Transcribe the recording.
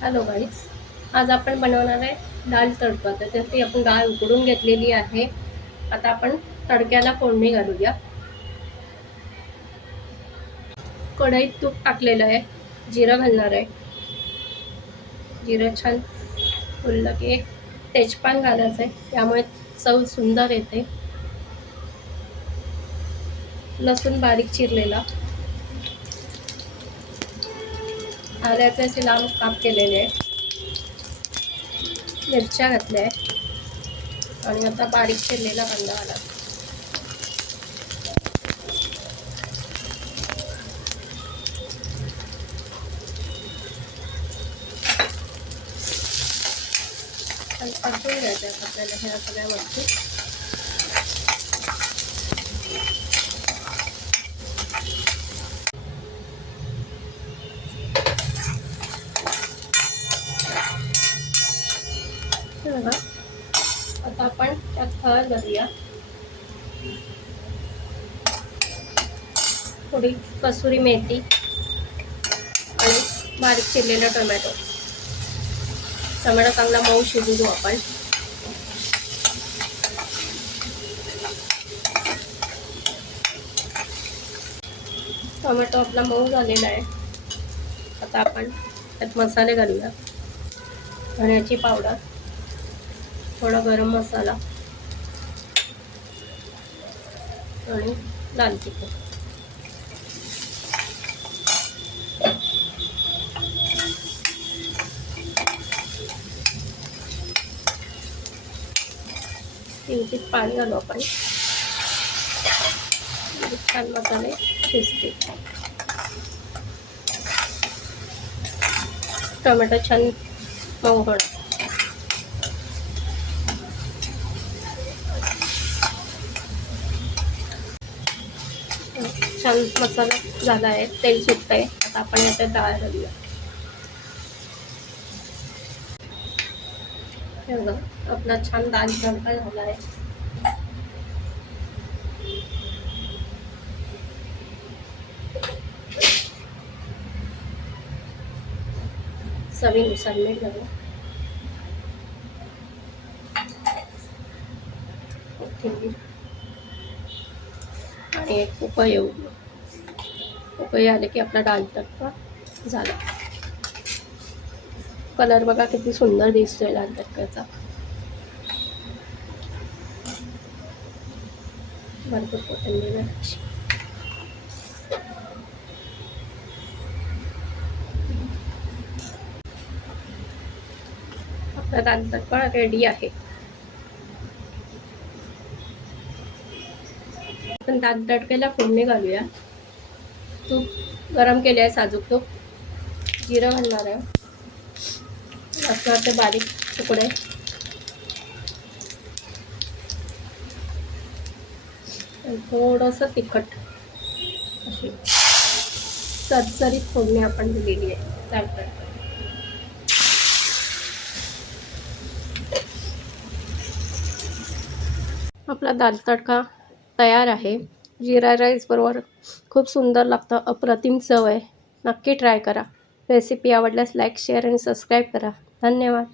Hello guys, आज आपण बनवणार आहे डाळ तडका. त्याच्यासाठी आपण डाळ उकडून घेतलेली आहे. आता आपण तडक्याला फोडणी घालूया. कढईत तूप टाकलेलं आहे, जिरं घालणार आहे. जिरं छान फुललं की एक तेजपान घालायचं आहे, त्यामुळे चव सुंदर येते. लसूण बारीक चिरलेला, आल्याचे असे लांब काप केलेले आहे. मिरच्या घातल्या आहे आणि आता बारीक चिरलेला कांदा घालायचा. आणि परतून घ्यायचं आहे आपल्याला ह्या सगळ्या वस्तू. आता आपण त्यात हळद घालूया, थोडी कसुरी मेथी आणि बारीक चिरलेला टोमॅटो. टोमॅटो चांगला मऊ शिजू देऊ आपण. टोमॅटो आपला मऊ झालेला आहे. आता आपण त्यात मसाले घालूया. धण्याची पावडर, थोडा गरम मसाला आणि लाल तिखट. किंचित पाणी घालू आपण. छान मसाले शिजते. टोमॅटो छान मऊ होणार. छान मसाला झाला आहे, तेल सुटत आहे. आता आपण याच्यात डाळ घालूया. आपला छान डाळ तडका झाला आहे. चवीनुसार मीठ घालू. आणि एक उकळी आले की आपला डाळ तडका झाला. कलर बघा किती सुंदर दिसतोय डाळ तडक्याचा. भरपूर कोथिंबीर घालायची. आपला डाळ तडका रेडी आहे. आपण डाळ तडक्याला फोडणी घालूया. तूप गरम केले आहे, साजूक तूप. जिरं घालणार आहे, लसणाचे बारीक तुकडे, थोडंसं तिखट. अशी चरचरीत फोडणी आपण दिलेली आहे डाळ तडका. आपला डाळ तडका तयार आहे. जिरा राईस बरोबर खूप सुंदर लागतं. अप्रतिम चव आहे. नक्की ट्राय करा. रेसिपी आवडल्यास लाईक, शेअर आणि सबस्क्राईब करा. धन्यवाद.